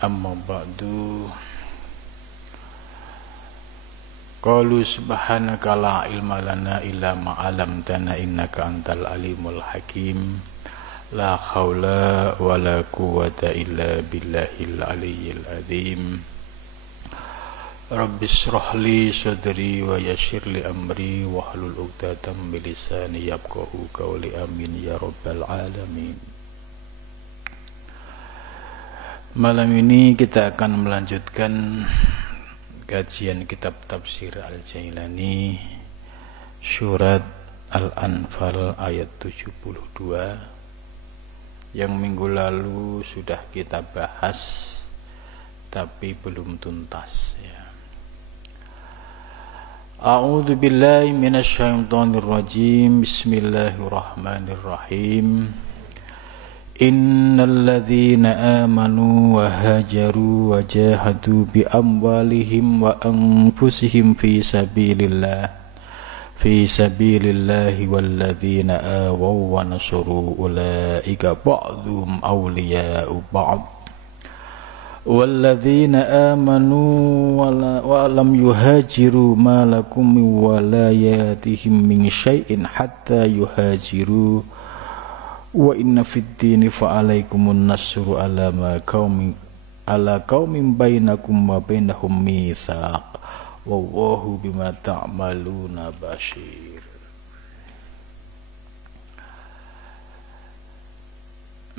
Amma ba'du. Qalu subhanaka la ilma lana illa ma 'allamtana innaka antal alimul hakim. La haula wala quwwata illa billahil aliyyil azim. Rabbi shrah li sadri wa yassir li amri wahlul 'uqdatam min lisani yafqahu qawli. Amin ya rabbal alamin. Malam ini kita akan melanjutkan kajian kitab tafsir Al-Jailani, surat Al-Anfal ayat 72 yang minggu lalu sudah kita bahas tapi belum tuntas ya. A'udzu billahi minasyaitonir rajim. Bismillahirrahmanirrahim. Innal ladzina amanu wa hajaru wa jahadu bi amwalihim wa anfusihim fi sabilillahi wal ladzina awaw wa nasru ulaika ba'dhum awliya'u ba'd wal ladzina amanu wa lam yuhajiru ma lakum min walayatihim min syai'in hatta yuhajiru wa inna fid dini fa'alaikumun nasru ala qaumin bainakum wa bainahum mitsaq wallahu bima ta'maluna basyir.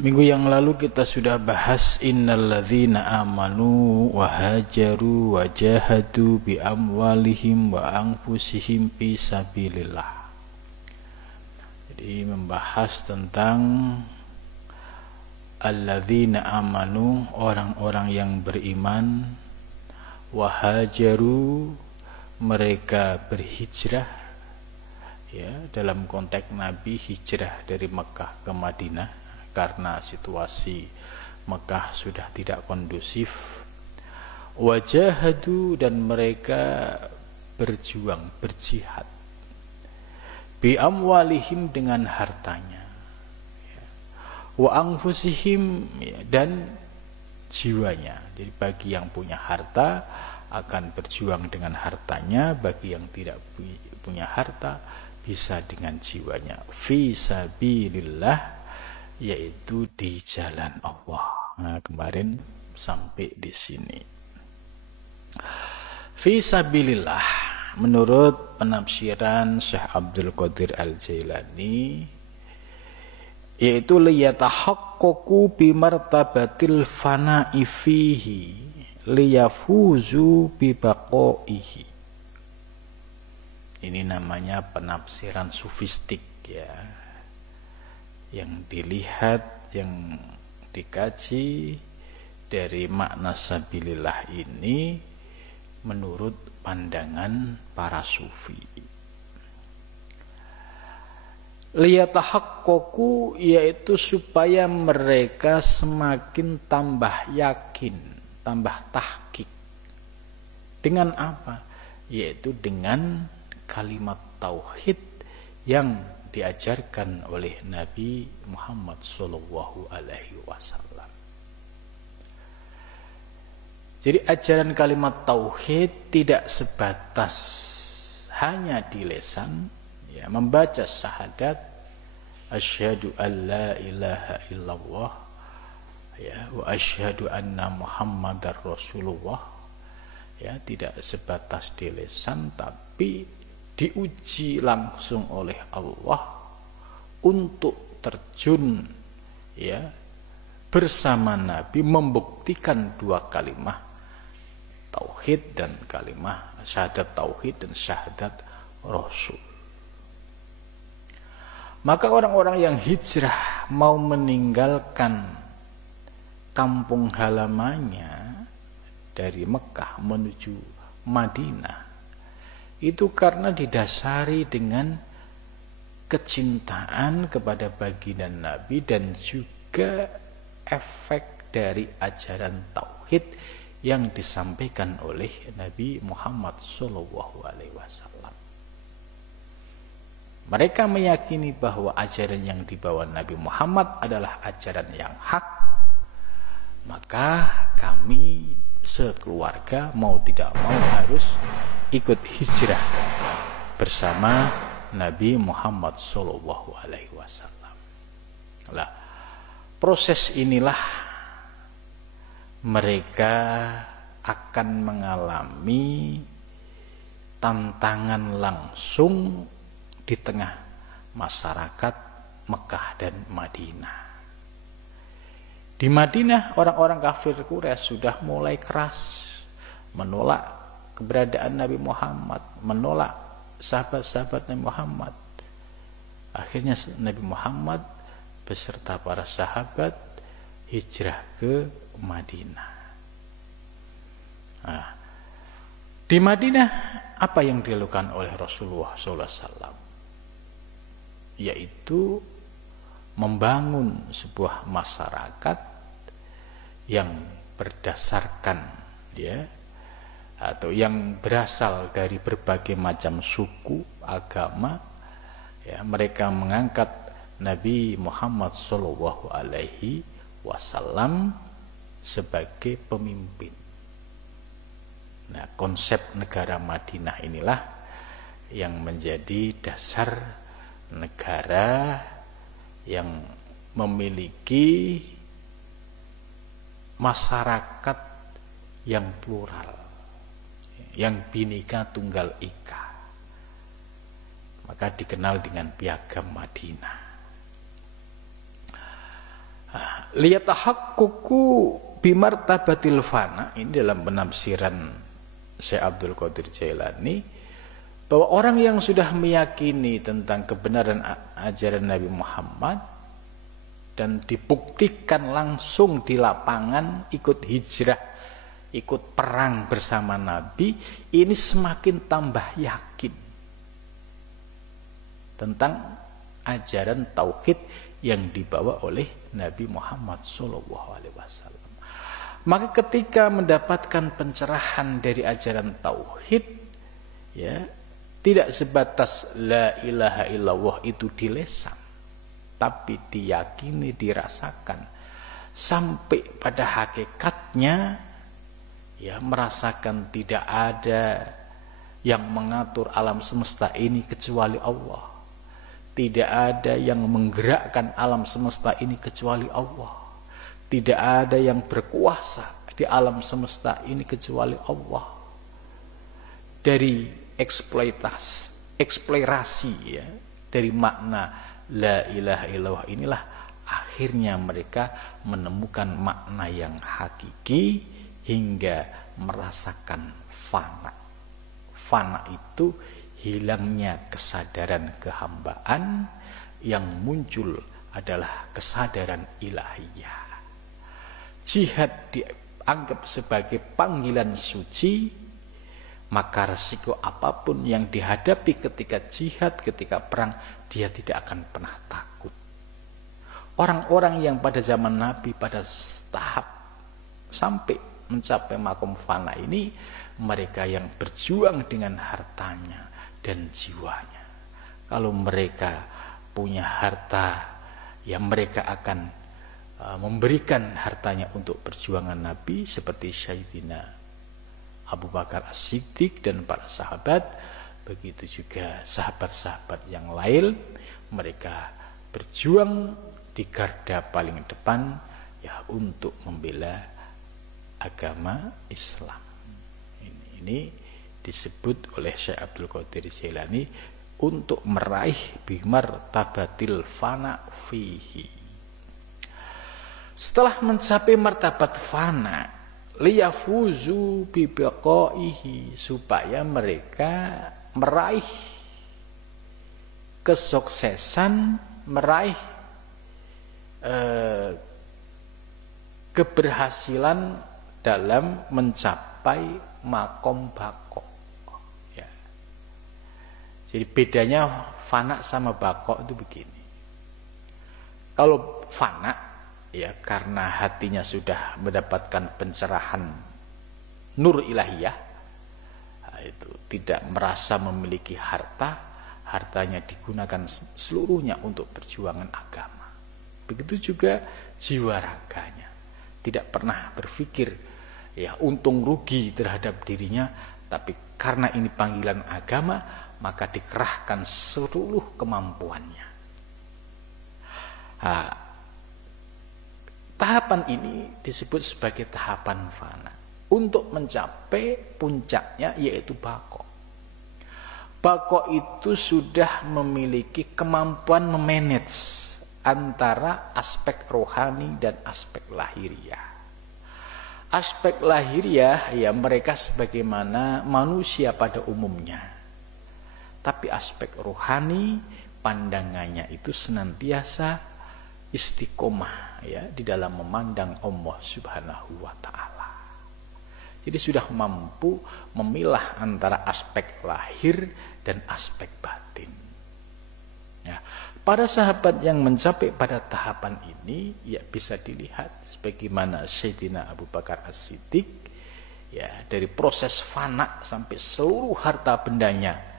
Minggu yang lalu kita sudah bahas innal ladzina amanu wa hajaru wa jahadu bi amwalihim wa anfusihim fi sabilillah. Jadi membahas tentang alladzina amanu, orang-orang yang beriman, wahajaru, mereka berhijrah ya, dalam konteks Nabi hijrah dari Mekah ke Madinah karena situasi Mekah sudah tidak kondusif. Wajahadu, dan mereka berjuang, berjihad, bi amwalihim, dengan hartanya ya. Wa anfusihim, ya, dan jiwanya. Jadi bagi yang punya harta akan berjuang dengan hartanya, bagi yang tidak punya harta bisa dengan jiwanya. Fi sabilillah, yaitu di jalan Allah. Nah, kemarin sampai di sini. Fi sabilillah menurut penafsiran Syekh Abdul Qadir Al-Jailani, yaitu liyatahaqqaqu bi martabatil fana'i fihi liyafuzu bi baqaihi. Ini namanya penafsiran sufistik ya, yang dilihat, yang dikaji dari makna sabilillah ini menurut pandangan para sufi. Liyatahaqqaqu, yaitu supaya mereka semakin tambah yakin, tambah tahqiq. Dengan apa? Yaitu dengan kalimat tauhid yang diajarkan oleh Nabi Muhammad sallallahu alaihi wasallam. Jadi ajaran kalimat tauhid tidak sebatas hanya di lisan ya, membaca syahadat asyhadu alla ilaha illallah ya, wa asyhadu anna muhammadar rasulullah ya, tidak sebatas di lisan tapi diuji langsung oleh Allah untuk terjun ya bersama Nabi membuktikan dua kalimat tauhid dan kalimah syahadat tauhid dan syahadat rasul. Maka orang-orang yang hijrah mau meninggalkan kampung halamannya dari Mekah menuju Madinah itu karena didasari dengan kecintaan kepada baginda Nabi dan juga efek dari ajaran tauhid yang disampaikan oleh Nabi Muhammad SAW. Mereka meyakini bahwa ajaran yang dibawa Nabi Muhammad adalah ajaran yang hak, Maka kami sekeluarga mau tidak mau harus ikut hijrah bersama Nabi Muhammad Sallallahu Alaihi Wasallam. Lah, proses inilah mereka akan mengalami tantangan langsung di tengah masyarakat Mekah dan Madinah. Di Madinah orang-orang kafir Quraisy sudah mulai keras menolak keberadaan Nabi Muhammad, menolak sahabat-sahabat Nabi Muhammad. Akhirnya Nabi Muhammad beserta para sahabat hijrah ke Madinah. Nah, di Madinah apa yang dilakukan oleh Rasulullah SAW? Yaitu membangun sebuah masyarakat yang berdasarkan atau yang berasal dari berbagai macam suku, agama. Mereka mengangkat Nabi Muhammad Sallallahu Alaihi Wasallam sebagai pemimpin. Nah, konsep negara Madinah inilah yang menjadi dasar negara yang memiliki masyarakat yang plural, yang Bhinneka Tunggal Ika. Maka dikenal dengan Piagam Madinah. Liyatahaqququ bimartabatil fana, ini dalam penafsiran Syekh Abdul Qadir Jailani, bahwa orang yang sudah meyakini tentang kebenaran ajaran Nabi Muhammad dan dibuktikan langsung di lapangan, ikut hijrah, ikut perang bersama Nabi, ini semakin tambah yakin tentang ajaran tauhid yang dibawa oleh Nabi Muhammad SAW. Maka ketika mendapatkan pencerahan dari ajaran tauhid, tidak sebatas la ilaha illallah itu di lisan, tapi diyakini, dirasakan sampai pada hakikatnya, merasakan tidak ada yang mengatur alam semesta ini kecuali Allah, tidak ada yang menggerakkan alam semesta ini kecuali Allah, tidak ada yang berkuasa di alam semesta ini kecuali Allah. Dari eksplorasi dari makna la ilaha illallah inilah akhirnya mereka menemukan makna yang hakiki hingga merasakan fana. Fana itu hilangnya kesadaran kehambaan, yang muncul adalah kesadaran ilahiyah. Jihad dianggap sebagai panggilan suci, maka resiko apapun yang dihadapi ketika jihad, ketika perang, dia tidak akan pernah takut. Orang-orang yang pada zaman Nabi pada tahap sampai mencapai makom fana ini, mereka yang berjuang dengan hartanya dan jiwanya. Kalau mereka punya harta, mereka akan memberikan hartanya untuk perjuangan Nabi, seperti Sayyidina Abu Bakar As-Siddiq dan para sahabat. Begitu juga sahabat-sahabat yang lain, mereka berjuang di garda paling depan untuk membela agama Islam. Ini disebut oleh Syekh Abdul Qadir Jailani untuk meraih bimartabatil fana fihi. Setelah mencapai martabat fana, liyafuzu bibaqaihi, supaya mereka meraih kesuksesan, meraih keberhasilan dalam mencapai makom bako. Jadi bedanya fana sama bako itu begini. Kalau fana karena hatinya sudah mendapatkan pencerahan nur ilahiyah, itu tidak merasa memiliki harta, hartanya digunakan seluruhnya untuk perjuangan agama. Begitu juga jiwa raganya, tidak pernah berpikir ya untung rugi terhadap dirinya, tapi karena ini panggilan agama maka dikerahkan seluruh kemampuannya. Tahapan ini disebut sebagai tahapan fana untuk mencapai puncaknya, yaitu bako. Bako itu sudah memiliki kemampuan memanage antara aspek rohani dan aspek lahiriah. Aspek lahiriah ya mereka sebagaimana manusia pada umumnya. Tapi aspek rohani pandangannya itu senantiasa istiqomah ya di dalam memandang Allah Subhanahu wa taala. Jadi sudah mampu memilah antara aspek lahir dan aspek batin. Ya, para sahabat yang mencapai pada tahapan ini ya bisa dilihat sebagaimana Sayyidina Abu Bakar As-Siddiq ya, dari proses fana sampai seluruh harta bendanya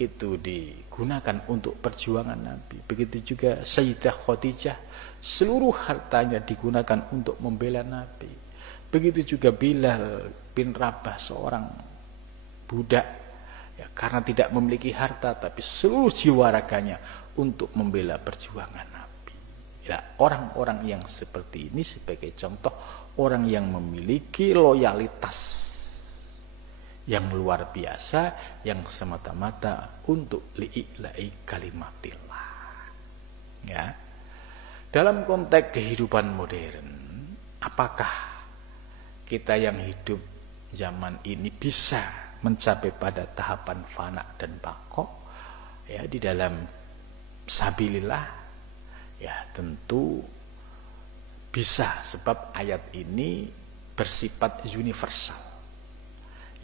itu digunakan untuk perjuangan Nabi. Begitu juga Sayyidah Khadijah, seluruh hartanya digunakan untuk membela Nabi. Begitu juga Bilal bin Rabah, seorang budak ya, karena tidak memiliki harta tapi seluruh jiwa raganya untuk membela perjuangan Nabi. Ya, orang-orang yang seperti ini sebagai contoh orang yang memiliki loyalitas yang luar biasa, yang semata-mata untuk li'ila'i kalimatillah. Ya. Dalam konteks kehidupan modern, apakah kita yang hidup zaman ini bisa mencapai pada tahapan fana dan bako ya di dalam sabilillah? Ya, tentu bisa, sebab ayat ini bersifat universal.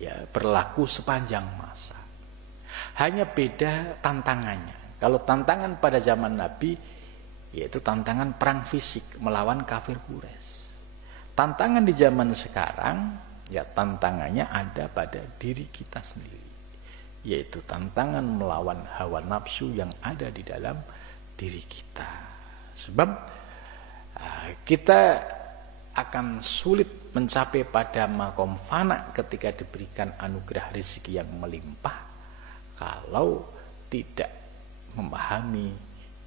Ya, berlaku sepanjang masa. Hanya beda tantangannya. Kalau tantangan pada zaman Nabi yaitu tantangan perang fisik melawan kafir Quraisy. Tantangan di zaman sekarang ya tantangannya ada pada diri kita sendiri, yaitu tantangan melawan hawa nafsu yang ada di dalam diri kita. Sebab kita akan sulit mencapai pada makom fana ketika diberikan anugerah rezeki yang melimpah kalau tidak memahami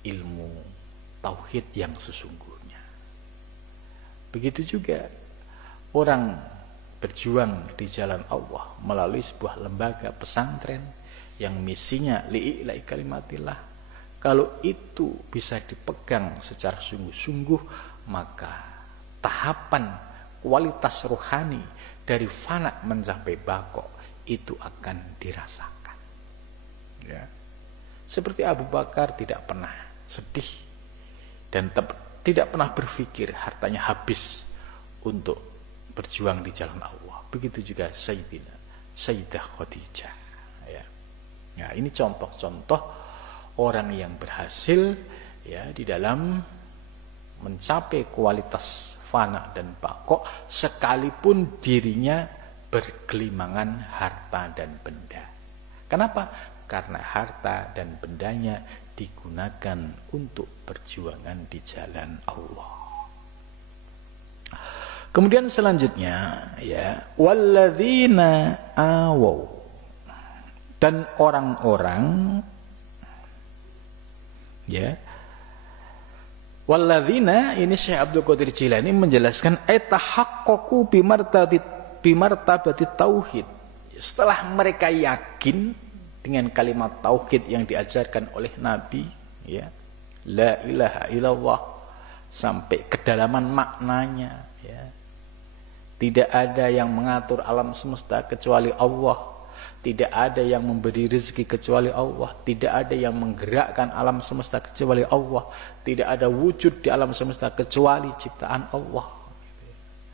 ilmu tauhid yang sesungguhnya. Begitu juga orang berjuang di jalan Allah melalui sebuah lembaga pesantren yang misinya li'ila'i kalimatillah. Kalau itu bisa dipegang secara sungguh-sungguh, maka tahapan kualitas rohani dari fana mencapai bako itu akan dirasakan. Ya. Seperti Abu Bakar tidak pernah sedih dan tidak pernah berpikir hartanya habis untuk berjuang di jalan Allah. Begitu juga Sayyidah Khadijah. Ya. Nah, ini contoh-contoh orang yang berhasil ya di dalam mencapai kualitas fana dan bako sekalipun dirinya bergelimangan harta dan benda. Kenapa? Karena harta dan bendanya digunakan untuk perjuangan di jalan Allah. Kemudian selanjutnya ya, walladzina awaw, dan orang-orang ya, walladzina, ini Syekh Abdul Qadir Jilani menjelaskan tahaqqaqu bimartabati tauhid. Setelah mereka yakin dengan kalimat tauhid yang diajarkan oleh Nabi ya, la ilaha illallah, sampai kedalaman maknanya ya. Tidak ada yang mengatur alam semesta kecuali Allah. Tidak ada yang memberi rezeki kecuali Allah. Tidak ada yang menggerakkan alam semesta kecuali Allah. Tidak ada wujud di alam semesta kecuali ciptaan Allah.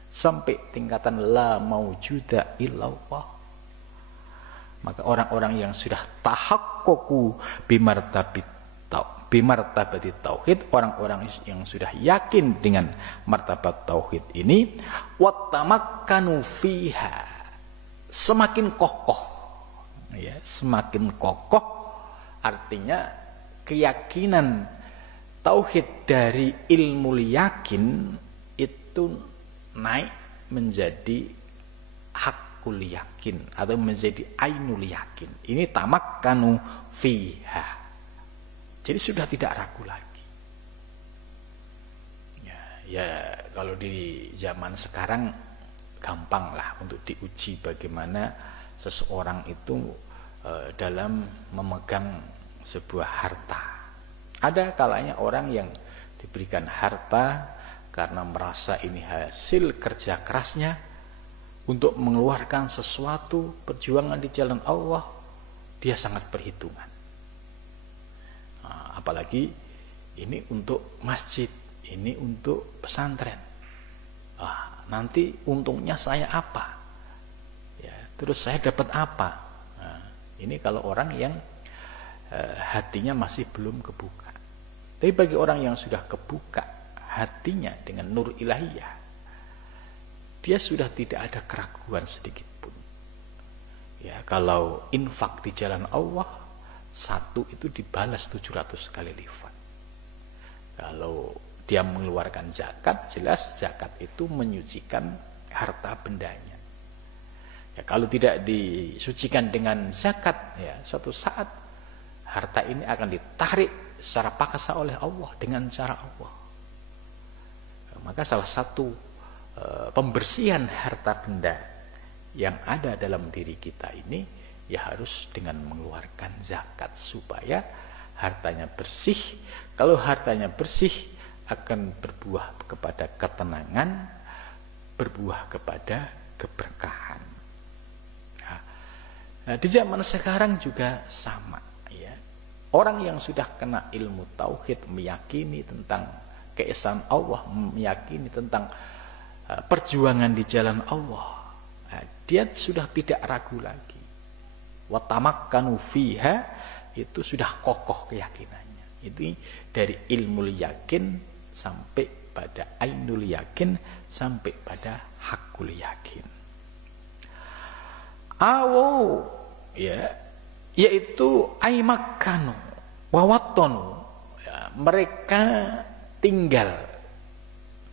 Sampai tingkatan la maujuda illallah. Maka orang-orang yang sudah tahaqqaqu bimartabati tauhid, orang-orang yang sudah yakin dengan martabat tauhid ini, wattamakkanu fiha, semakin kokoh. Ya, semakin kokoh artinya keyakinan tauhid dari ilmu yakin itu naik menjadi hakul yakin atau menjadi ainul yakin. Ini tamakkanu fiha. Jadi sudah tidak ragu lagi. Ya kalau di zaman sekarang gampang lah untuk diuji bagaimana seseorang itu dalam memegang sebuah harta. Ada kalanya orang yang diberikan harta karena merasa ini hasil kerja kerasnya untuk mengeluarkan sesuatu perjuangan di jalan Allah, dia sangat perhitungan. Nah, apalagi ini untuk masjid, ini untuk pesantren. Nanti untungnya saya apa? Ya, terus saya dapat apa? Nah, ini kalau orang yang hatinya masih belum kebuka. Tapi bagi orang yang sudah kebuka hatinya dengan nur ilahiyah, dia sudah tidak ada keraguan sedikit pun. Ya, kalau infak di jalan Allah, satu itu dibalas 700 kali lipat. Kalau dia mengeluarkan zakat, jelas zakat itu menyucikan harta bendanya. Ya, kalau tidak disucikan dengan zakat, ya suatu saat harta ini akan ditarik secara paksa oleh Allah dengan cara Allah. Maka salah satu pembersihan harta benda yang ada dalam diri kita ini ya harus dengan mengeluarkan zakat supaya hartanya bersih. Kalau hartanya bersih akan berbuah kepada ketenangan, berbuah kepada keberkahan. Nah, di zaman sekarang juga sama ya. Orang yang sudah kena ilmu tauhid, meyakini tentang keesaan Allah, meyakini tentang perjuangan di jalan Allah, dia sudah tidak ragu lagi. Wa tamakkanu fiha, itu sudah kokoh keyakinannya. Itu dari ilmu yakin sampai pada ainul yakin, sampai pada hakul yakin. Ya, yaitu aimakkanu wawattonu, ya, mereka tinggal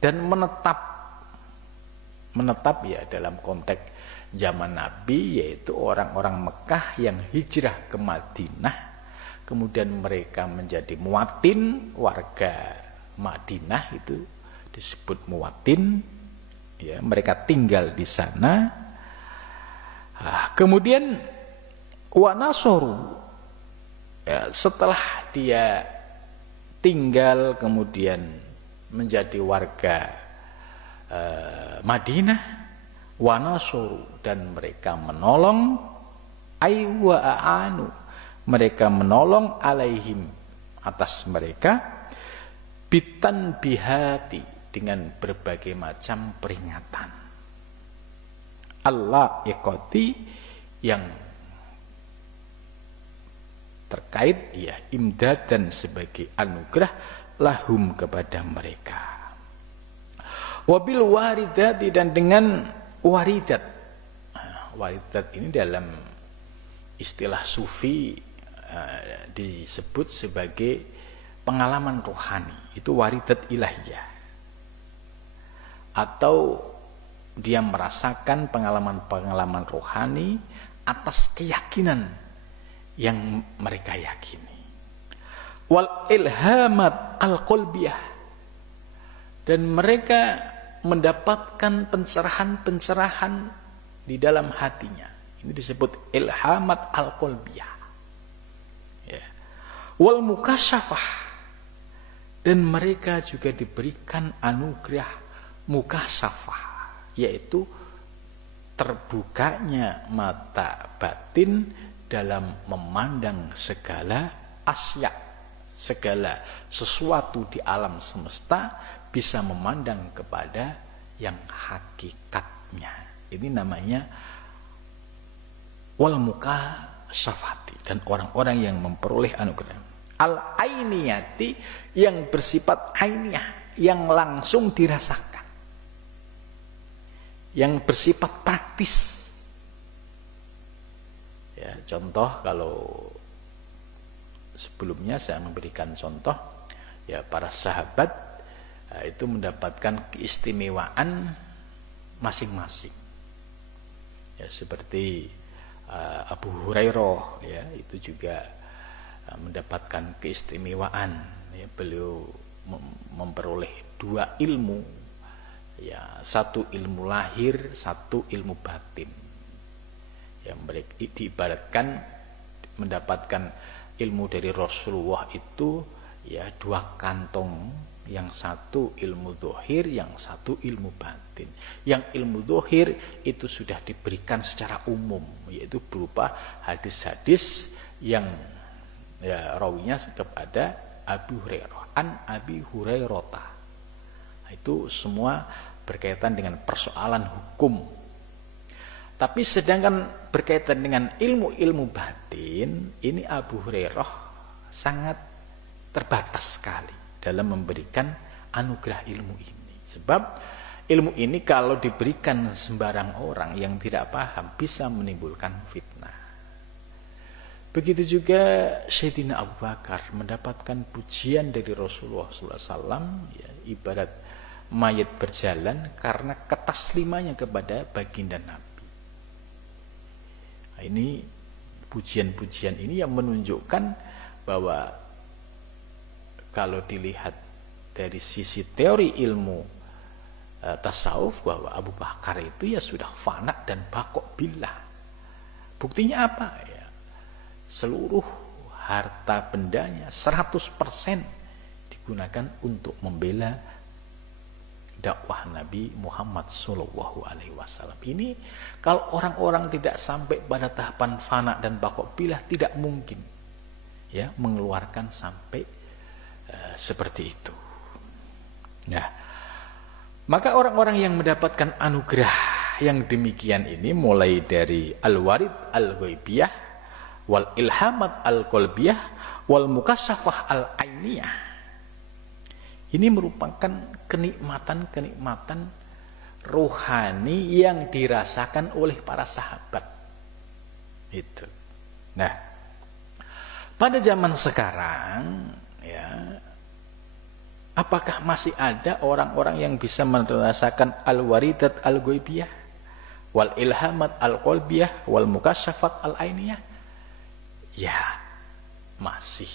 dan menetap ya dalam konteks zaman Nabi, yaitu orang-orang Mekah yang hijrah ke Madinah, kemudian mereka menjadi muwatin, warga Madinah itu disebut muwatin, ya, mereka tinggal di sana. Kemudian wanasoru, ya, setelah dia tinggal kemudian menjadi warga Madinah, wanasoru, dan mereka menolong, aanu, mereka menolong alaihim, atas mereka, bitan bihati, dengan berbagai macam peringatan. Allah ikoti, yang terkait ya imdad dan sebagai anugerah lahum kepada mereka. Wabil waridati, dan dengan waridat. Waridat ini dalam istilah sufi disebut sebagai pengalaman rohani. Itu waridat ilahiyah. Atau dia merasakan pengalaman-pengalaman rohani atas keyakinan yang mereka yakini. Wal ilhamat al-qalbiyah, dan mereka mendapatkan pencerahan-pencerahan di dalam hatinya. Ini disebut ilhamat al-qalbiyah. Ya. Wal mukasyafah, dan mereka juga diberikan anugerah mukasyafah, yaitu terbukanya mata batin dalam memandang segala asya, segala sesuatu di alam semesta, bisa memandang kepada yang hakikatnya. Ini namanya wal mukasyafati, dan orang-orang yang memperoleh anugerah al ainiyati, yang bersifat ainiyah, yang langsung dirasakan, yang bersifat praktis. Ya, contoh, kalau sebelumnya saya memberikan contoh, ya, para sahabat itu mendapatkan keistimewaan masing-masing. Ya, seperti Abu Hurairah ya, itu juga mendapatkan keistimewaan ya, beliau memperoleh 2 ilmu ya, 1 ilmu lahir, 1 ilmu batin. Yang mereka diibaratkan mendapatkan ilmu dari Rasulullah itu ya 2 kantong, yang 1 ilmu dohir, yang 1 ilmu batin. Yang ilmu dohir itu sudah diberikan secara umum, yaitu berupa hadis-hadis yang ya rawinya kepada Abu Hurairah, an Abi Hurairah. Itu semua berkaitan dengan persoalan hukum. Tapi sedangkan berkaitan dengan ilmu-ilmu batin, ini Abu Hurairah sangat terbatas sekali dalam memberikan anugerah ilmu ini. Sebab ilmu ini kalau diberikan sembarang orang yang tidak paham bisa menimbulkan fitnah. Begitu juga Sayyidina Abu Bakar mendapatkan pujian dari Rasulullah SAW ya, ibarat mayat berjalan karena ketaslimannya kepada baginda Nabi. Nah, ini pujian-pujian ini yang menunjukkan bahwa kalau dilihat dari sisi teori ilmu tasawuf, bahwa Abu Bakar itu ya sudah fana dan baqo billah. Buktinya apa ya? Seluruh harta bendanya 100% digunakan untuk membela dakwah Nabi Muhammad SAW. Ini kalau orang-orang tidak sampai pada tahapan fana dan baqo billah, tidak mungkin ya mengeluarkan sampai seperti itu. Nah, maka orang-orang yang mendapatkan anugerah yang demikian ini, mulai dari al-warid al-ghaibiyah, wal ilhamat al-qalbiyah, wal mukasyafah al-ainiyah, ini merupakan kenikmatan-kenikmatan rohani yang dirasakan oleh para sahabat. Itu. Nah, pada zaman sekarang ya, apakah masih ada orang-orang yang bisa merasakan al-waridat al-ghaibiyah, wal ilhamat al-qalbiyah, wal mukasyafat al-ainiyah? Ya, masih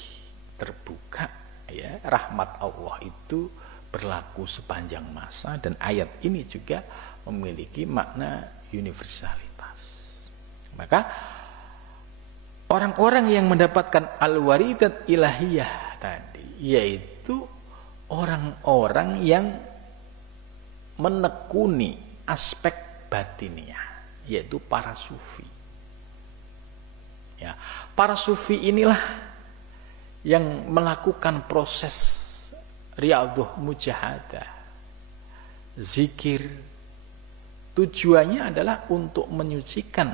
terbuka ya. Rahmat Allah itu berlaku sepanjang masa, dan ayat ini juga memiliki makna universalitas. Maka orang-orang yang mendapatkan al-waridat ilahiyah tadi, yaitu orang-orang yang menekuni aspek batiniah, yaitu para sufi. Ya, para sufi inilah yang melakukan proses riyadhah mujahadah, zikir. Tujuannya adalah untuk menyucikan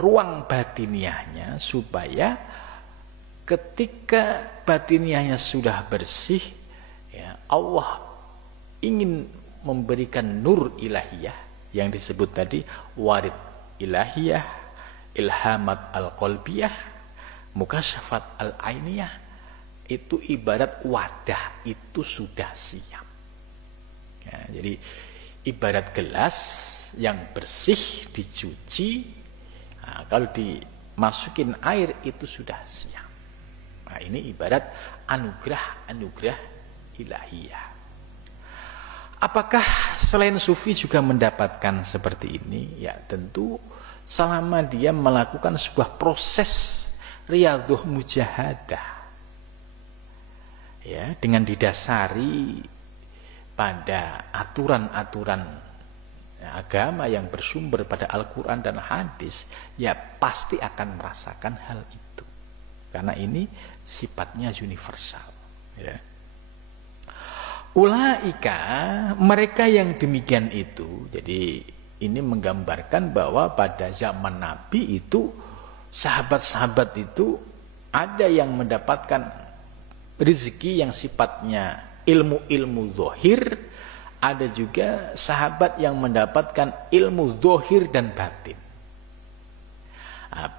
ruang batiniahnya, supaya ketika batiniahnya sudah bersih ya, Allah ingin memberikan nur ilahiyah yang disebut tadi warid ilahiyah, ilhamat al-qalbiyah, mukasyafat al-ainiyah. Itu ibarat wadah itu sudah siap ya, jadi ibarat gelas yang bersih dicuci, nah, kalau dimasukin air itu sudah siap. Nah, ini ibarat anugerah ilahiyah. Apakah selain sufi juga mendapatkan seperti ini? Ya, tentu selama dia melakukan sebuah proses riyadhah mujahadah ya, dengan didasari pada aturan-aturan agama yang bersumber pada Al-Quran dan hadis, ya pasti akan merasakan hal itu, karena ini sifatnya universal ya. Ulaika, mereka yang demikian itu, jadi ini menggambarkan bahwa pada zaman Nabi itu sahabat-sahabat itu ada yang mendapatkan rezeki yang sifatnya ilmu-ilmu zahir, ada juga sahabat yang mendapatkan ilmu zahir dan batin. Nah,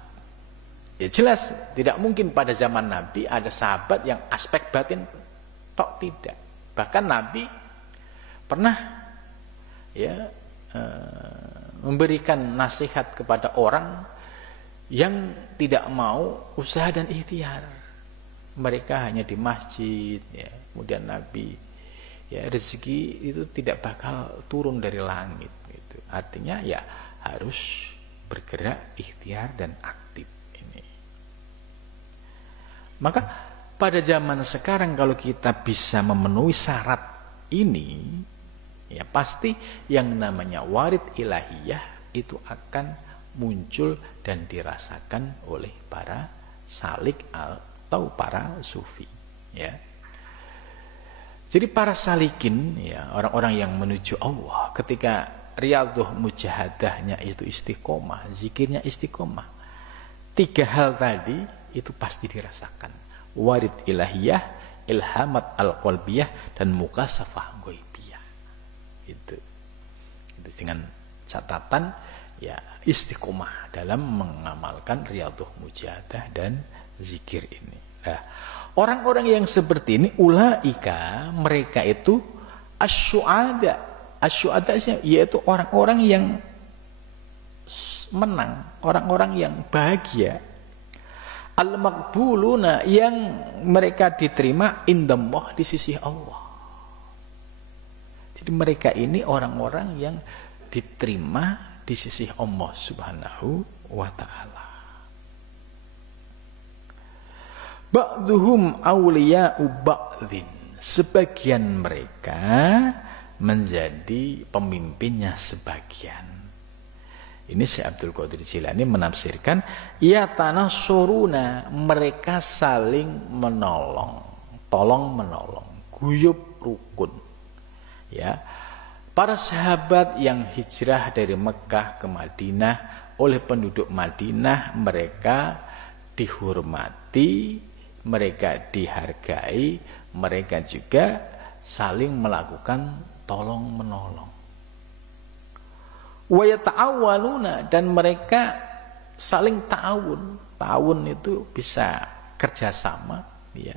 ya jelas tidak mungkin pada zaman Nabi ada sahabat yang aspek batin tok, tidak. Bahkan Nabi pernah ya memberikan nasihat kepada orang yang tidak mau usaha dan ikhtiar. Mereka hanya di masjid, ya. Kemudian Nabi, ya, rezeki itu tidak bakal turun dari langit gitu. Artinya ya harus bergerak, ikhtiar dan aktif ini. Maka pada zaman sekarang kalau kita bisa memenuhi syarat ini, ya pasti yang namanya warid ilahiyah itu akan muncul dan dirasakan oleh para salik atau para sufi, ya. Jadi para salikin, ya, orang-orang yang menuju Allah, ketika riyadhah mujahadahnya itu istiqomah, zikirnya istiqomah, 3 hal tadi itu pasti dirasakan. Warid ilahiyah, ilhamat al-qalbiyah, dan mukasafah ghaibiyah. Itu dengan catatan, ya, istiqomah dalam mengamalkan riyadhah mujahadah dan zikir ini. Nah, orang-orang yang seperti ini, ulaika, mereka itu asyuada. Asyuada yaitu orang-orang yang menang, orang-orang yang bahagia. Al-maqbuluna, yang mereka diterima indallah, di sisi Allah. Jadi mereka ini orang-orang yang diterima di sisi Allah Subhanahu wa ta'ala. Ba'duhum awliya'u ba'dhin, sebagian mereka menjadi pemimpinnya sebagian. Ini Syekh Abdul Qadir Jilani menafsirkan, ya tanassuruna, mereka saling menolong, tolong menolong, guyub rukun, ya. Para sahabat yang hijrah dari Mekah ke Madinah, oleh penduduk Madinah mereka dihormati, mereka dihargai, mereka juga saling melakukan tolong menolong. Wa yata'awwaluna, dan mereka saling ta'awun. Ta'awun itu bisa kerjasama, ya,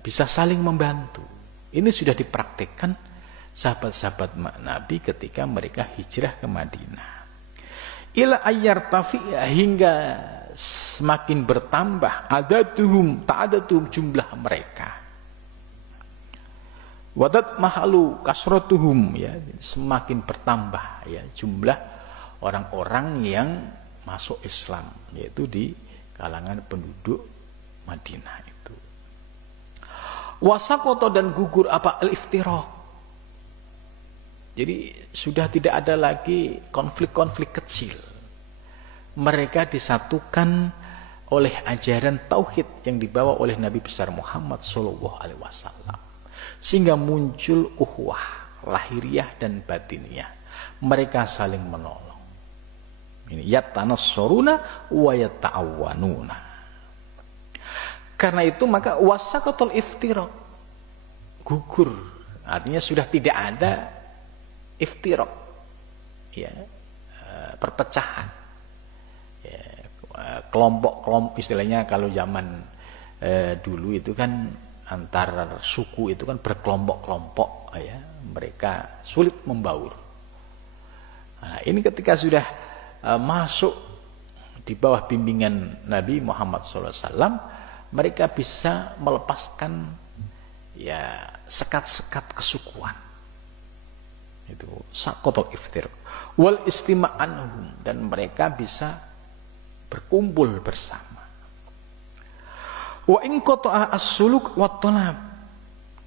bisa saling membantu. Ini sudah dipraktikkan sahabat-sahabat Nabi ketika mereka hijrah ke Madinah. Ila ayyartafi'a, hingga semakin bertambah ta'adaduhum, jumlah mereka. Wadat mahalu kasratuhum, ya, semakin bertambah, ya, jumlah orang-orang yang masuk Islam, yaitu di kalangan penduduk Madinah itu. Wasakoto, dan gugur apa, al-iftiraq. Jadi sudah tidak ada lagi konflik-konflik kecil. Mereka disatukan oleh ajaran tauhid yang dibawa oleh Nabi besar Muhammad SAW. Sehingga muncul uhwah lahiriah dan batiniyah. Mereka saling menolong. Ini yatanassuruna wa yata'awwanuna. Karena itu maka wasaqatul iftiraq, gugur, artinya sudah tidak ada iftiraq, ya, perpecahan, ya, kelompok-kelompok, istilahnya kalau zaman dulu itu kan antar suku itu kan berkelompok-kelompok, ya, mereka sulit membaur. Nah, ini ketika sudah masuk di bawah bimbingan Nabi Muhammad SAW, mereka bisa melepaskan, ya, sekat-sekat kesukuan. Itu saqatul iftir wal istima'anhum, dan mereka bisa berkumpul bersama. Wa in qata'a as-suluk wa talab,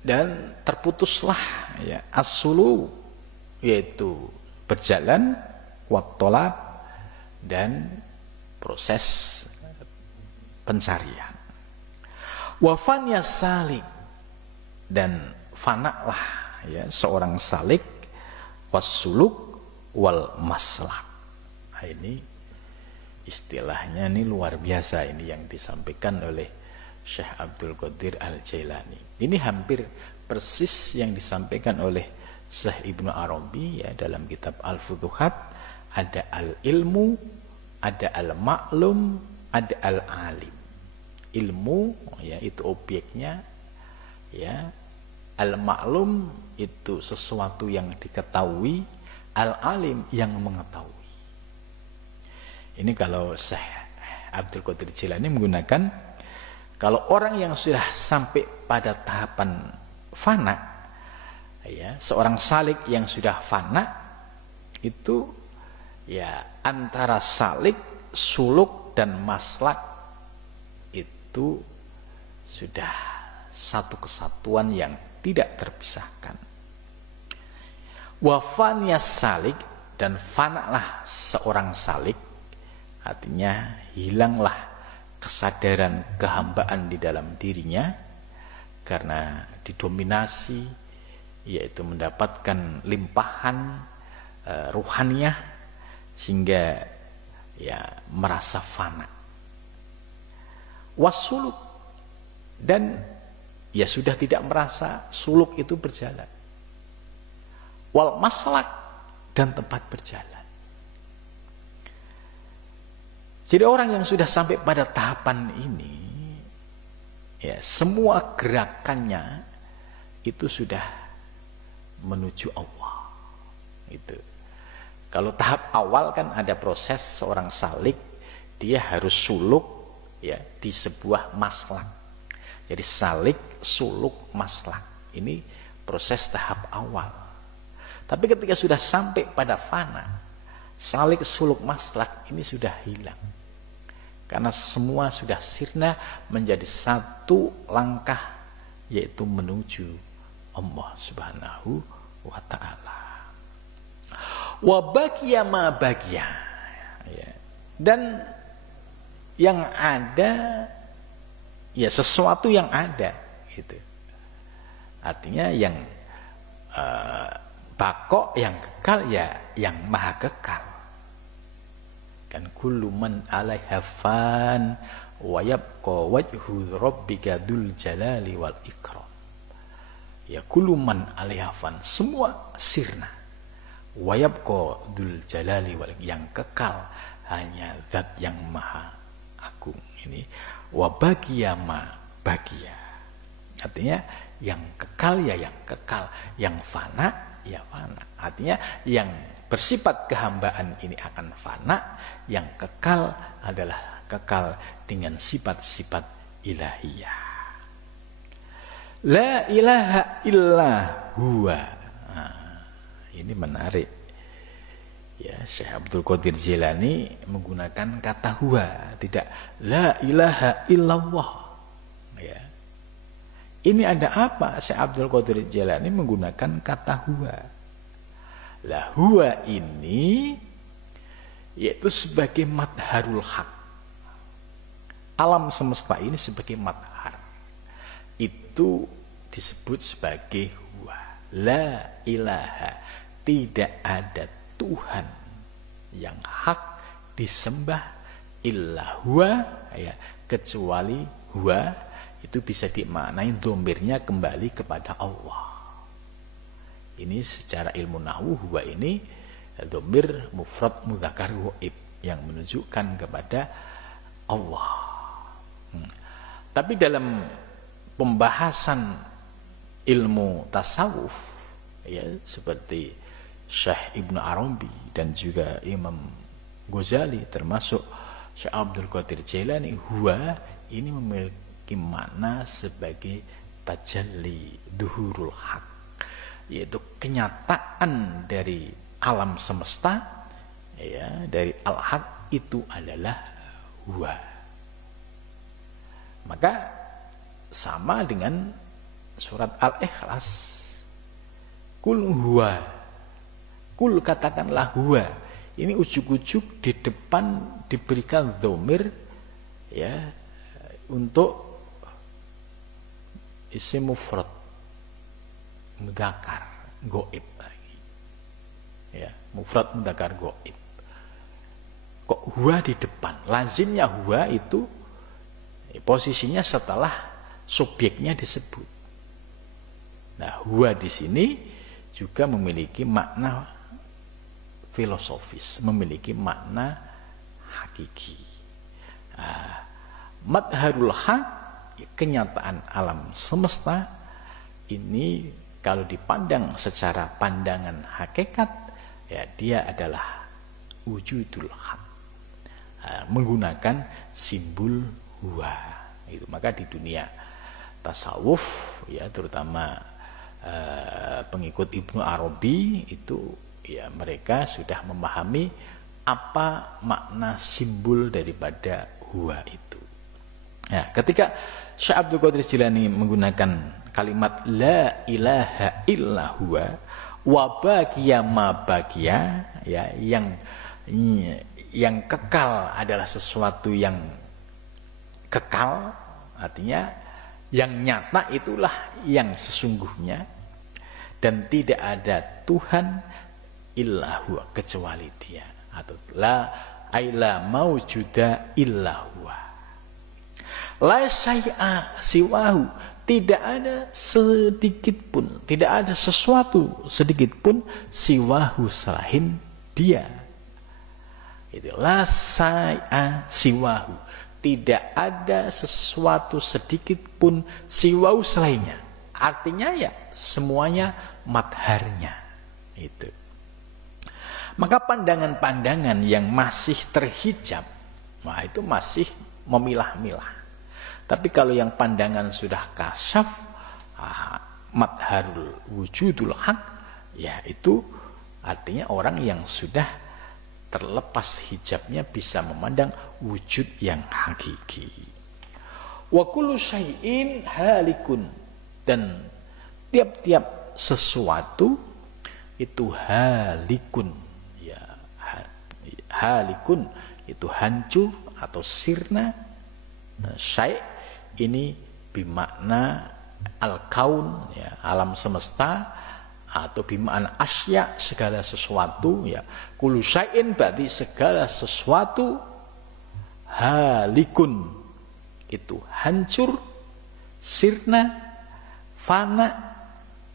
dan terputuslah, ya, as-suluk, yaitu berjalan, wa talab, dan proses pencarian. Wa fanya salik, dan fanaklah, ya, seorang salik, was-suluk wal maslak. Nah, ini istilahnya ini luar biasa, ini yang disampaikan oleh Syekh Abdul Qadir Al-Jailani. Ini hampir persis yang disampaikan oleh Syekh Ibnu Arabi, ya, dalam kitab Al-Futuhat. Ada al-ilmu, ada al-ma'lum, ada al-alim. Ilmu, ya, itu objeknya, ya, Al-ma'lum itu sesuatu yang diketahui, al-alim yang mengetahui. Ini kalau Syekh Abdul Qadir Jilani menggunakan, kalau orang yang sudah sampai pada tahapan fana, ya, seorang salik yang sudah fana itu ya antara salik, suluk dan maslak itu sudah satu kesatuan yang tidak terpisahkan. Wafanya salik, dan fanalah seorang salik, artinya hilanglah kesadaran kehambaan di dalam dirinya karena didominasi, yaitu mendapatkan limpahan ruhaniyah sehingga ya merasa fana. Wasuluk, dan ya sudah tidak merasa suluk itu berjalan. Wal maslak, dan tempat berjalan. Jadi orang yang sudah sampai pada tahapan ini, ya semua gerakannya itu sudah menuju Allah. Itu. Kalau tahap awal kan ada proses seorang salik, dia harus suluk ya di sebuah maslak. Jadi salik, suluk, maslak. Ini proses tahap awal. Tapi ketika sudah sampai pada fana, salik, suluk, maslak ini sudah hilang. Karena semua sudah sirna menjadi satu langkah, yaitu menuju Allah Subhanahu wa ta'ala. Wa baqiya ma baqiya, ya. Dan yang ada ya sesuatu yang ada gitu. Artinya yang bako, yang kekal, ya yang maha kekal. Kan kullu man 'alaiha fan wa yabqa wajhu rabbika dzul jalali wal ikram. Ya kullu man 'alaiha fan, semua sirna. Wa yabqa dzul jalali wal, yang kekal hanya zat yang maha agung. Ini wa baqiya ma baqiya, artinya yang kekal ya yang kekal, yang fana ya fana. Artinya yang bersifat kehambaan ini akan fana, yang kekal adalah kekal dengan sifat-sifat ilahiyah. La ilaha illa huwa. Nah, ini menarik. Ya, Syekh Abdul Qadir Jilani menggunakan kata huwa, tidak la ilaha illallah. Ya. Ini ada apa? Syekh Abdul Qadir Jilani menggunakan kata huwa. La huwa ini yaitu sebagai madharul haq. Alam semesta ini sebagai madhar. Itu disebut sebagai huwa. La ilaha, tidak ada Tuhan yang hak disembah illa huwa, ya, kecuali huwa itu bisa dimaknai domirnya kembali kepada Allah. Ini secara ilmu nahwu, huwa ini domir mufrad mudzakkar ghaib yang menunjukkan kepada Allah. Tapi dalam pembahasan ilmu tasawuf, ya, seperti Syekh Ibnu Arabi dan juga Imam Ghazali, termasuk Syekh Abdul Qadir Jilani, huwa ini memiliki makna sebagai tajalli duhurul haq, yaitu kenyataan dari alam semesta, ya, dari al-haq itu adalah huwa. Maka sama dengan surat Al-Ikhlas, kul huwa, kul katakanlah huwa. Ini ujuk-ujuk di depan diberikan dhamir, ya, untuk isim mufrad mudzakkar ghaib lagi. Ya, mufrad mudzakkar ghaib. Kok huwa di depan? Lazimnya huwa itu posisinya setelah subjeknya disebut. Nah, huwa di sini juga memiliki makna filosofis, memiliki makna hakiki. Madharul haq, kenyataan alam semesta, ini kalau dipandang secara pandangan hakikat, ya dia adalah wujudul haq, menggunakan simbol huwa. Itu maka di dunia tasawuf, ya terutama pengikut Ibnu Arabi itu, ya mereka sudah memahami apa makna simbol daripada huwa itu. Ya, ketika Syekh Abdul Qadir Jilani menggunakan kalimat la ilaha illa huwa wa baqiya ma baqiya, ya yang kekal adalah sesuatu yang kekal, artinya yang nyata itulah yang sesungguhnya, dan tidak ada Tuhan illa huwa kecuali dia, atau la aila maujuda illa huwa, la syai'a siwahu, tidak ada sedikit pun, tidak ada sesuatu sedikit pun siwahu selain dia. Itu la syai'a siwahu, tidak ada sesuatu sedikit pun siwahu selainnya. Artinya ya semuanya madharnya. Itu. Maka pandangan-pandangan yang masih terhijab, nah itu masih memilah-milah. Tapi kalau yang pandangan sudah kasyaf, madharul wujudul haq, ya itu artinya orang yang sudah terlepas hijabnya bisa memandang wujud yang hakiki. Wa kullu syai'in halikun, dan tiap-tiap sesuatu itu halikun, ya halikun itu hancur atau sirna. Syai' ini bimakna al-kaun, ya alam semesta, atau bimakna asya segala sesuatu, ya kullu syai'in berarti segala sesuatu, halikun itu hancur, sirna, fana,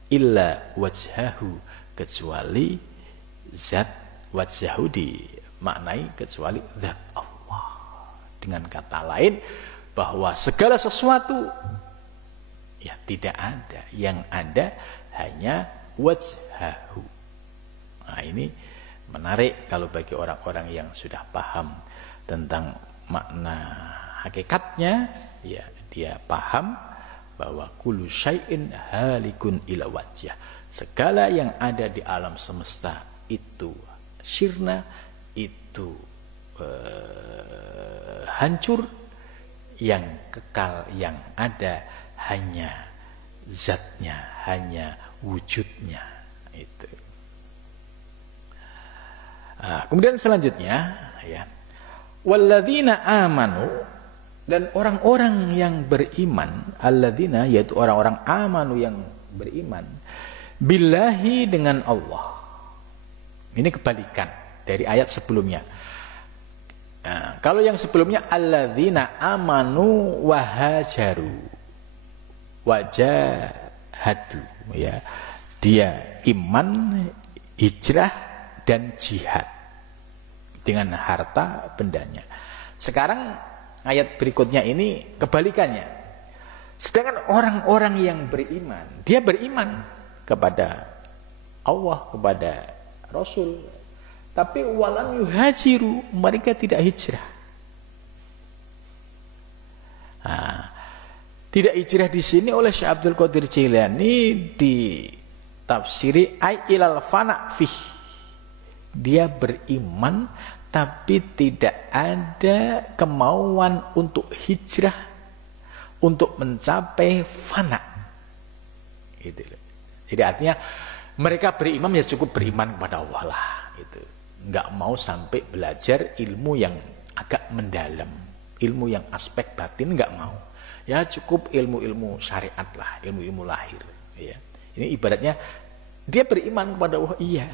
illa wajhahu kecuali zat wajhahu, dimaknai kecuali zat Allah. Dengan kata lain, bahwa segala sesuatu ya tidak ada, yang ada hanya wajhahu. Nah ini menarik kalau bagi orang-orang yang sudah paham tentang makna hakikatnya, ya dia paham bahwa kullu syai'in halikun ila wajhah, segala yang ada di alam semesta itu sirna, itu hancur, yang kekal yang ada hanya zatnya, hanya wujudnya. Itu. Kemudian selanjutnya, ya walladzina amanu, dan orang-orang yang beriman, alladzina yaitu orang-orang amanu yang beriman, billahi dengan Allah. Ini kebalikan dari ayat sebelumnya. Kalau yang sebelumnya alladzina amanu wahajaru wajahadu, ya dia iman, hijrah dan jihad dengan harta bendanya. Sekarang ayat berikutnya ini kebalikannya. Sedangkan orang-orang yang beriman, dia beriman kepada Allah, kepada Rasul, tapi walam yuhajiru, mereka tidak hijrah. Tidak hijrah di sini oleh Syekh Abdul Qadir Jilani ditafsiri ai ilal fana fih. Dia beriman tapi tidak ada kemauan untuk hijrah, untuk mencapai fana. Gitu. Jadi artinya mereka beriman ya cukup beriman kepada Allah lah. Gitu. Nggak mau sampai belajar ilmu yang agak mendalam, ilmu yang aspek batin nggak mau. Ya cukup ilmu-ilmu syariat lah, ilmu-ilmu lahir. Ya. Ini ibaratnya dia beriman kepada Allah, iya,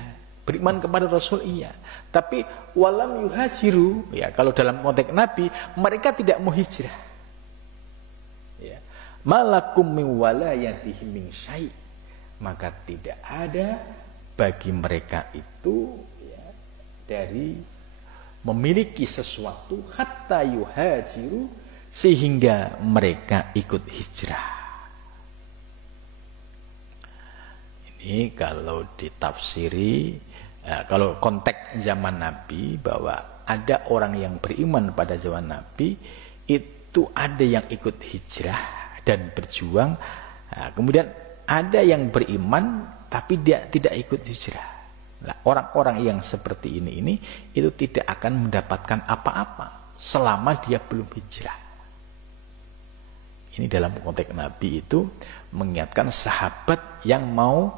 beriman kepada Rasul, iya. Tapi walam yuhajiru, ya kalau dalam konteks Nabi, mereka tidak mau hijrah. Ya. Malakum min walayatihim min syai', maka tidak ada bagi mereka itu ya, dari memiliki sesuatu hatta yuhajiru, sehingga mereka ikut hijrah. ini kalau ditafsiri, kalau konteks zaman Nabi, bahwa ada orang yang beriman pada zaman Nabi, itu ada yang ikut hijrah dan berjuang, kemudian ada yang beriman tapi dia tidak ikut hijrah. Nah, orang-orang yang seperti ini itu tidak akan mendapatkan apa-apa selama dia belum hijrah. Ini dalam konteks Nabi itu mengingatkan sahabat yang mau,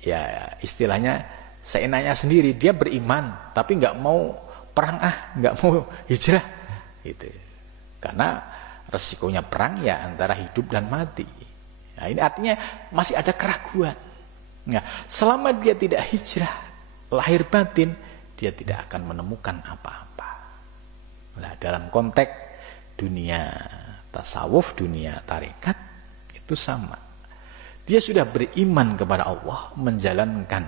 ya istilahnya seenaknya sendiri, dia beriman tapi nggak mau perang, nggak mau hijrah gitu. Karena resikonya perang ya antara hidup dan mati. Nah, ini artinya masih ada keraguan. Nah, selama dia tidak hijrah lahir batin, dia tidak akan menemukan apa-apa. Nah, dalam konteks dunia tasawuf, dunia tarekat itu sama. Dia sudah beriman kepada Allah, menjalankan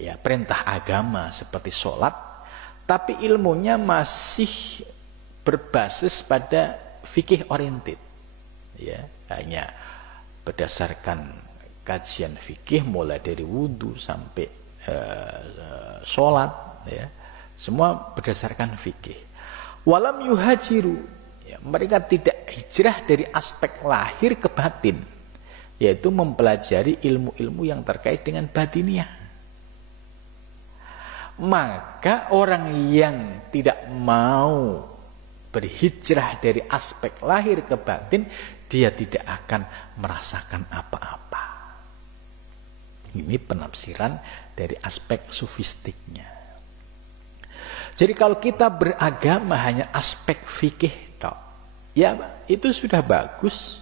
ya perintah agama seperti sholat, tapi ilmunya masih berbasis pada fikih oriented. Ya, hanya berdasarkan kajian fikih mulai dari wudhu sampai sholat, ya, semua berdasarkan fikih. Walam yuhajiru, ya, mereka tidak hijrah dari aspek lahir ke batin, yaitu mempelajari ilmu-ilmu yang terkait dengan batiniah. Maka orang yang tidak mau berhijrah dari aspek lahir ke batin, dia tidak akan merasakan apa-apa. Ini penafsiran dari aspek sufistiknya. Jadi kalau kita beragama hanya aspek fikih tok, ya itu sudah bagus.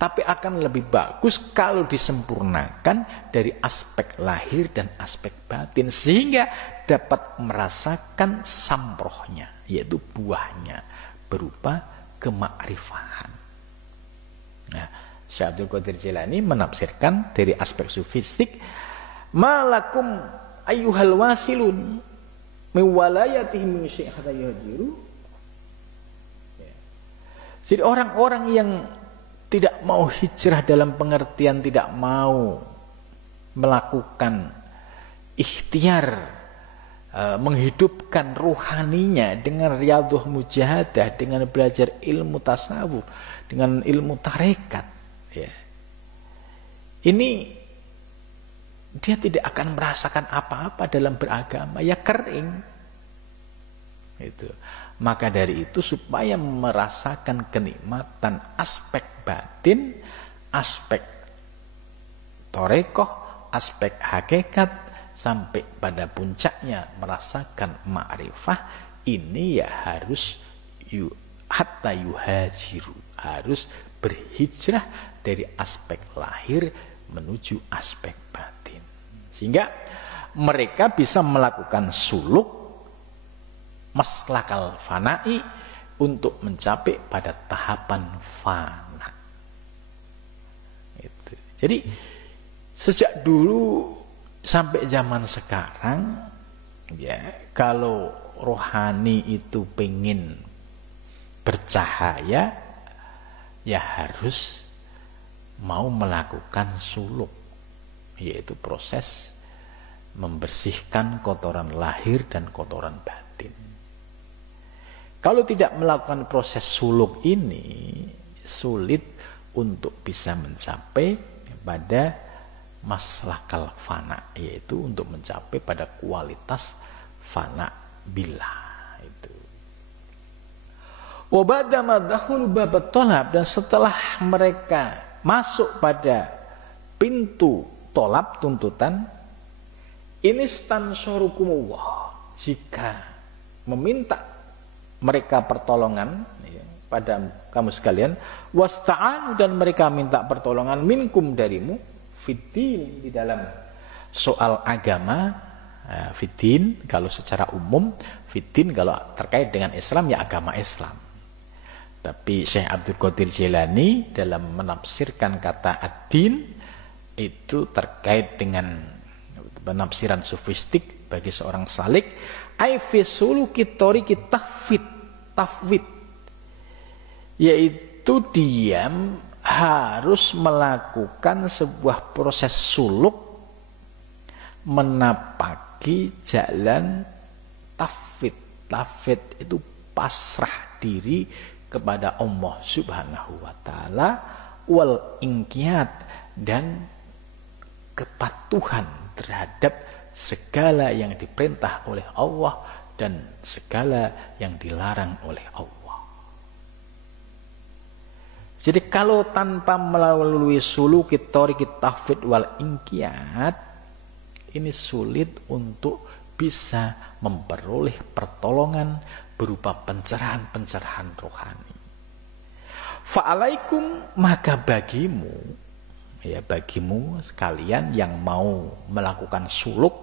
Tapi akan lebih bagus kalau disempurnakan dari aspek lahir dan aspek batin, sehingga dapat merasakan samprohnya, yaitu buahnya berupa kemakrifahan. Nah, Syekh Abdul Qadir Jilani menafsirkan dari aspek sufistik, malakum ayyuhal wasilun miwalayatihim min syekh hatta yuhajiru. Jadi orang-orang yang tidak mau hijrah dalam pengertian tidak mau melakukan ikhtiar menghidupkan ruhaninya dengan riyadhah mujahadah, dengan belajar ilmu tasawuf, dengan ilmu tarekat, ya. Ini dia tidak akan merasakan apa-apa dalam beragama, ya kering. Itu. Maka dari itu supaya merasakan kenikmatan aspek batin, aspek torekoh, aspek hakikat, sampai pada puncaknya merasakan ma'rifah, ini ya harus hatta yuhajiru, harus berhijrah dari aspek lahir menuju aspek batin, sehingga mereka bisa melakukan suluk maslakal fana'i untuk mencapai pada tahapan fana. Itu. Jadi sejak dulu sampai zaman sekarang, ya, kalau rohani itu pengen bercahaya, ya harus mau melakukan suluk, yaitu proses membersihkan kotoran lahir dan kotoran batin. Kalau tidak melakukan proses suluk ini, sulit untuk bisa mencapai pada maslakal fana, yaitu untuk mencapai pada kualitas fana billah itu. Wa ba'da ma dakhulu bab tolab, dan setelah mereka masuk pada pintu tolab tuntutan, ini stansurukumullah, jika meminta mereka pertolongan, ya, pada kamu sekalian, wasta'anu, dan mereka minta pertolongan minkum darimu, fiddin, di dalam soal agama, fiddin kalau secara umum, fiddin kalau terkait dengan Islam ya agama Islam. Tapi Syekh Abdul Qadir Jilani dalam menafsirkan kata ad-din itu terkait dengan penafsiran sufistik bagi seorang salik, ai fi suluki tariqi tafwid, yaitu dia harus melakukan sebuah proses suluk menapaki jalan tafwid. Tafwid itu pasrah diri kepada Allah Subhanahu wa taala, wal inqiyad, dan kepatuhan terhadap segala yang diperintah oleh Allah dan segala yang dilarang oleh Allah. Jadi kalau tanpa melalui suluk tariqit tafwid wal inqiyad, ini sulit untuk bisa memperoleh pertolongan berupa pencerahan-pencerahan rohani. Fa'alaikum, maka bagimu, ya bagimu sekalian yang mau melakukan suluk,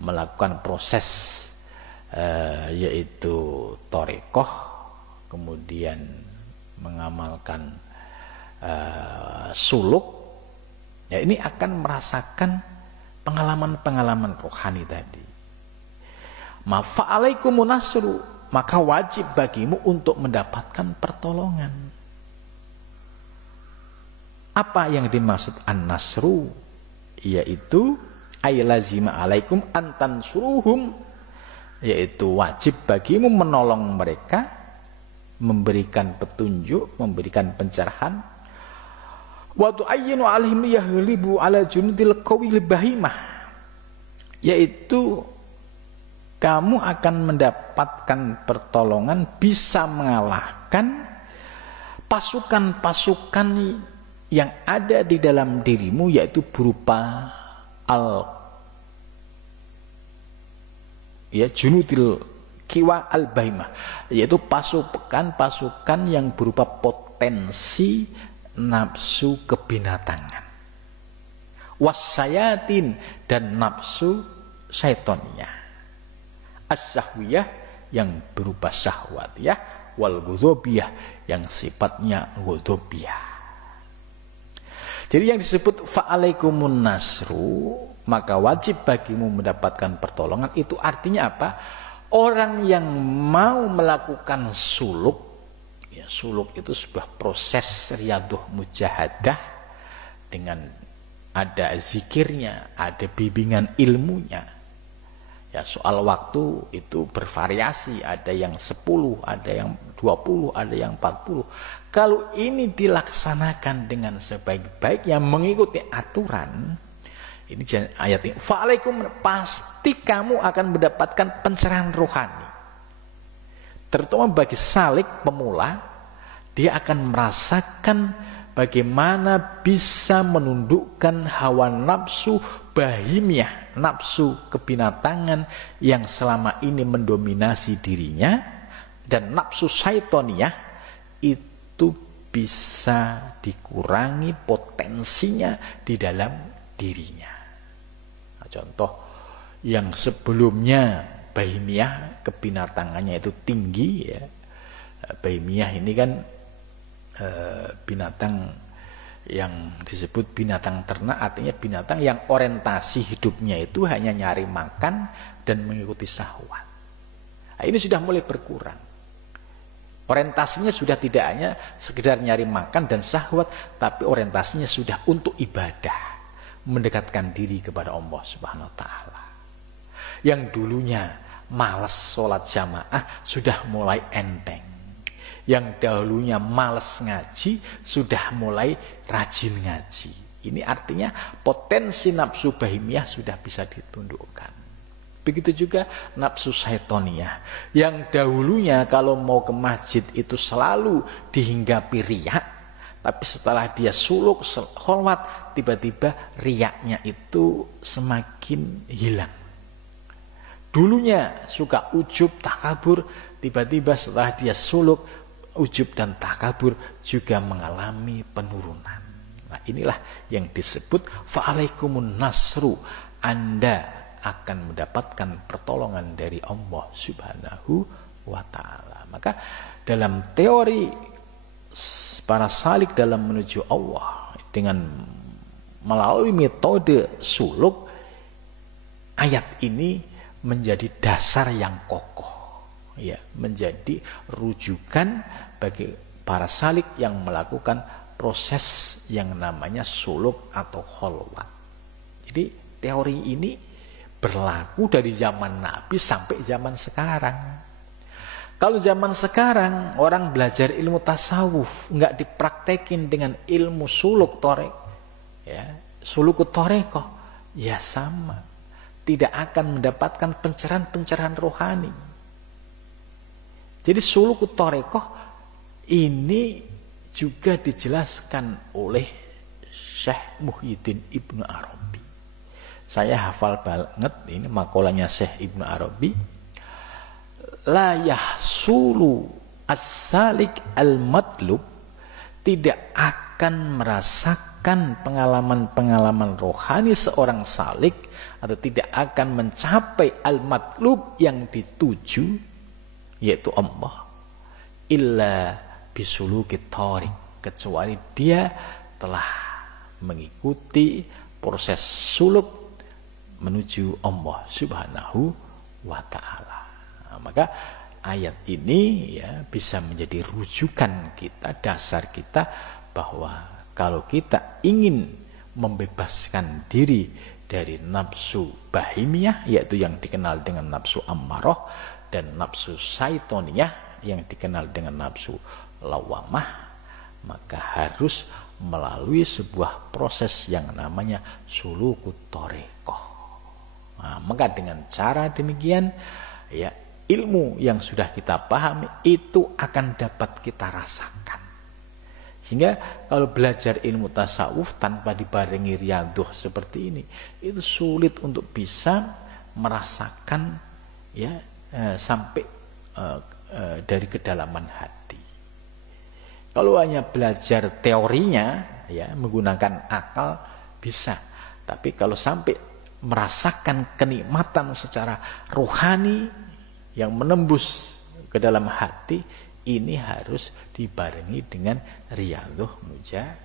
melakukan proses yaitu thariqah, kemudian mengamalkan suluk, ya ini akan merasakan pengalaman-pengalaman rohani tadi. Fa'alaikumun nasru, maka wajib bagimu untuk mendapatkan pertolongan. Apa yang dimaksud an-nasru? Yaitu aylazima alaikum antansuruhum, yaitu wajib bagimu menolong mereka, memberikan petunjuk, memberikan pencerahan. Wa tu'ayyinu alaihim yahlibu ala junudil qawil bahimah, yaitu kamu akan mendapatkan pertolongan bisa mengalahkan pasukan-pasukan yang ada di dalam dirimu, yaitu berupa junudil kiwa al-bahimah, yaitu pasukan-pasukan yang berupa potensi nafsu kebinatangan, wasyayatin, dan nafsu syaitoniyah, as-sahwiyah yang berupa syahwat ya, wal ghadabiyah yang sifatnya ghadabiyah. Jadi yang disebut fa'alaikumun nasru, maka wajib bagimu mendapatkan pertolongan, itu artinya apa? Orang yang mau melakukan suluk, ya suluk itu sebuah proses riyadah mujahadah dengan ada zikirnya, ada bimbingan ilmunya. Ya, soal waktu itu bervariasi, ada yang 10, ada yang 20, ada yang 40. Kalau ini dilaksanakan dengan sebaik-baiknya mengikuti aturan, ini ayat ini, fa'alaikum, pasti kamu akan mendapatkan pencerahan rohani. Terutama bagi salik pemula, dia akan merasakan bagaimana bisa menundukkan hawa nafsu bahimiyah, nafsu kebinatangan yang selama ini mendominasi dirinya, dan nafsu syaitoniyah itu bisa dikurangi potensinya di dalam dirinya. Nah, contoh yang sebelumnya bahimiyah kebinatangannya itu tinggi ya. Bahimiyah ini kan binatang yang disebut binatang ternak, artinya binatang yang orientasi hidupnya itu hanya nyari makan dan mengikuti syahwat. Nah, ini sudah mulai berkurang. Orientasinya sudah tidak hanya sekedar nyari makan dan syahwat, tapi orientasinya sudah untuk ibadah, mendekatkan diri kepada Allah Subhanahu wa taala. Yang dulunya malas sholat jamaah sudah mulai enteng. Yang dahulunya malas ngaji sudah mulai rajin ngaji. Ini artinya potensi nafsu bahimiyah sudah bisa ditundukkan. Begitu juga nafsu syaitoniyah, yang dahulunya kalau mau ke masjid itu selalu dihinggapi riak, tapi setelah dia suluk kholwat, tiba-tiba riaknya itu semakin hilang. Dulunya suka ujub takabur, tiba-tiba setelah dia suluk, ujub dan takabur juga mengalami penurunan. Nah, inilah yang disebut fa'alaikumun nasru, Anda akan mendapatkan pertolongan dari Allah Subhanahu wa ta'ala. Maka dalam teori para salik dalam menuju Allah dengan melalui metode suluk, ayat ini menjadi dasar yang kokoh, ya, menjadi rujukan bagi para salik yang melakukan proses yang namanya suluk atau kholwat. Jadi teori ini berlaku dari zaman Nabi sampai zaman sekarang. Kalau zaman sekarang orang belajar ilmu tasawuf nggak dipraktekin dengan ilmu suluk torek, ya, suluk torekoh, ya sama, tidak akan mendapatkan pencerahan-pencerahan rohani. Jadi suluk torekoh ini juga dijelaskan oleh Syekh Muhyiddin Ibnu Arabi. Saya hafal banget ini makolanya Syekh Ibnu Arabi. La yahsulu as-salik al-matlub, tidak akan merasakan pengalaman-pengalaman rohani seorang salik, atau tidak akan mencapai al-matlub yang dituju, yaitu Allah, illa bisuluki thariq, kecuali dia telah mengikuti proses suluk menuju Allah Subhanahu wa ta'ala. Nah, maka ayat ini ya bisa menjadi rujukan kita, dasar kita, bahwa kalau kita ingin membebaskan diri dari nafsu bahimiyah, yaitu yang dikenal dengan nafsu ammarah, dan nafsu syaitoniyah yang dikenal dengan nafsu lawamah, maka harus melalui sebuah proses yang namanya sulukut thariqah. Nah, maka dengan cara demikian ya, ilmu yang sudah kita pahami itu akan dapat kita rasakan. Sehingga kalau belajar ilmu tasawuf tanpa dibarengi riyadhah seperti ini, itu sulit untuk bisa merasakan ya sampai dari kedalaman hati. Kalau hanya belajar teorinya ya menggunakan akal bisa, tapi kalau sampai merasakan kenikmatan secara rohani yang menembus ke dalam hati, ini harus dibarengi dengan riyadhah mujahadah.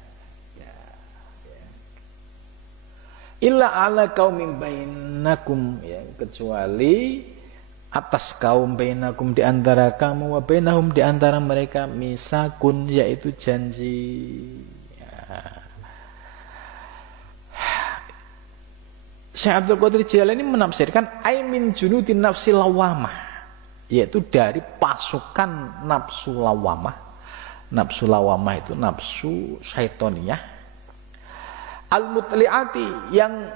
Illa ala qaumin bainakum, ya, kecuali atas kaum bainakum, di antara kamu, wa bainahum, di antara mereka, misakun, yaitu janji. Ya. Syekh Abdul Qadir Jilani menafsirkan aimin junudin nafsi lawamah, yaitu dari pasukan nafsu lawamah. Nafsu lawamah itu nafsu syaitoniyah al-mutli'ati, yang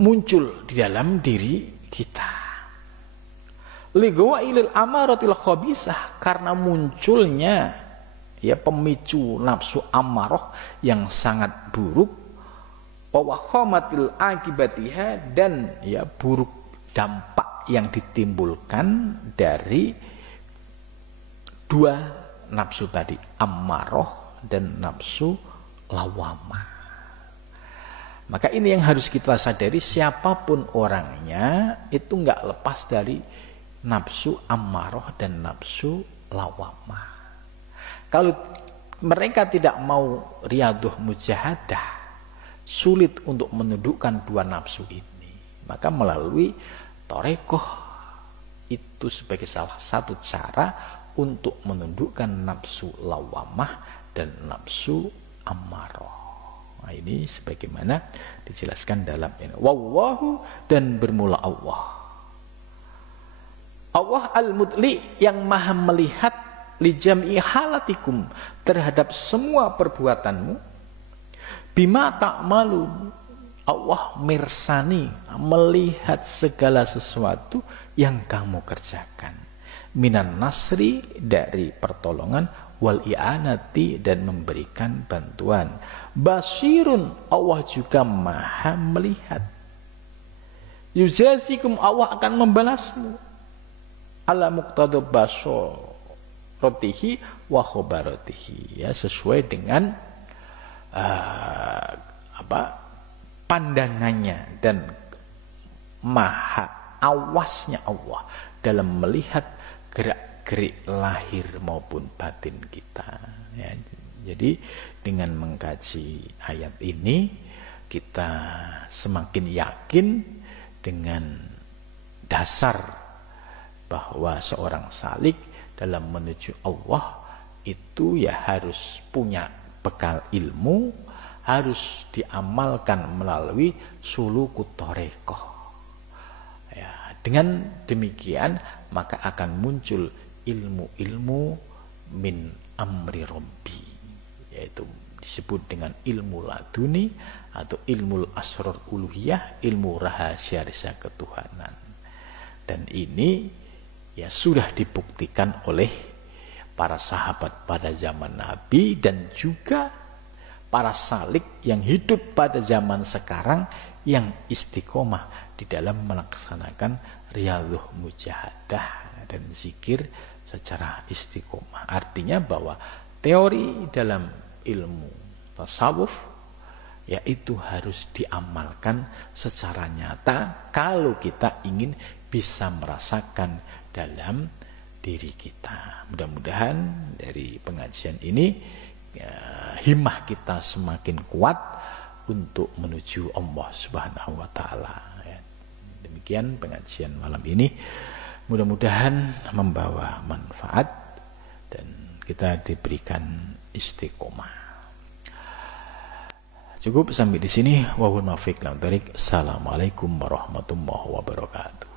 muncul di dalam diri kita. Lighawailil amaratil khabisah, karena munculnya ya pemicu nafsu amarah yang sangat buruk, wa wakhamatil akibatiha, dan ya buruk dampak yang ditimbulkan dari dua nafsu tadi, ammarah dan nafsu lawamah. Maka ini yang harus kita sadari, siapapun orangnya itu nggak lepas dari nafsu ammarah dan nafsu lawamah. Kalau mereka tidak mau riyadhah mujahadah, sulit untuk menundukkan dua nafsu ini. Maka melalui thariqah itu sebagai salah satu cara untuk menundukkan nafsu lawamah dan nafsu ammarah. Nah, ini sebagaimana dijelaskan dalam ini. Wallahu, dan bermula Allah. Allah al-mutli, yang maha melihat, li jam'i halatikum, terhadap semua perbuatanmu, bima ta'malun, Allah mirsani, melihat segala sesuatu yang kamu kerjakan, minan nasri, dari pertolongan, wal i'anati, dan memberikan bantuan, basirun, Allah juga maha melihat, yujazikum, Allah akan membalasmu, ala muqtada basaratihi wa khabaratihi, ya, sesuai dengan pandangannya dan maha awasnya Allah dalam melihat gerak-gerik lahir maupun batin kita, ya. Jadi dengan mengkaji ayat ini kita semakin yakin dengan dasar bahwa seorang salik dalam menuju Allah itu ya harus punya bekal ilmu harus diamalkan melalui sulukut thariqah. Ya, dengan demikian maka akan muncul ilmu-ilmu min amri rabbi, yaitu disebut dengan ilmu laduni atau ilmu asrar uluhiyah, ilmu rahasia ketuhanan. Dan ini ya sudah dibuktikan oleh para sahabat pada zaman Nabi dan juga para salik yang hidup pada zaman sekarang yang istiqomah di dalam melaksanakan riyadhah mujahadah dan zikir secara istiqomah. Artinya bahwa teori dalam ilmu tasawuf yaitu harus diamalkan secara nyata kalau kita ingin bisa merasakan dalam diri kita. Mudah-mudahan dari pengajian ini ya, himmah kita semakin kuat untuk menuju Allah Subhanahu wa taala. Ya. Demikian pengajian malam ini. Mudah-mudahan membawa manfaat dan kita diberikan istiqomah. Cukup sampai di sini. Wahul muwaffiq. Assalamualaikum warahmatullahi wabarakatuh.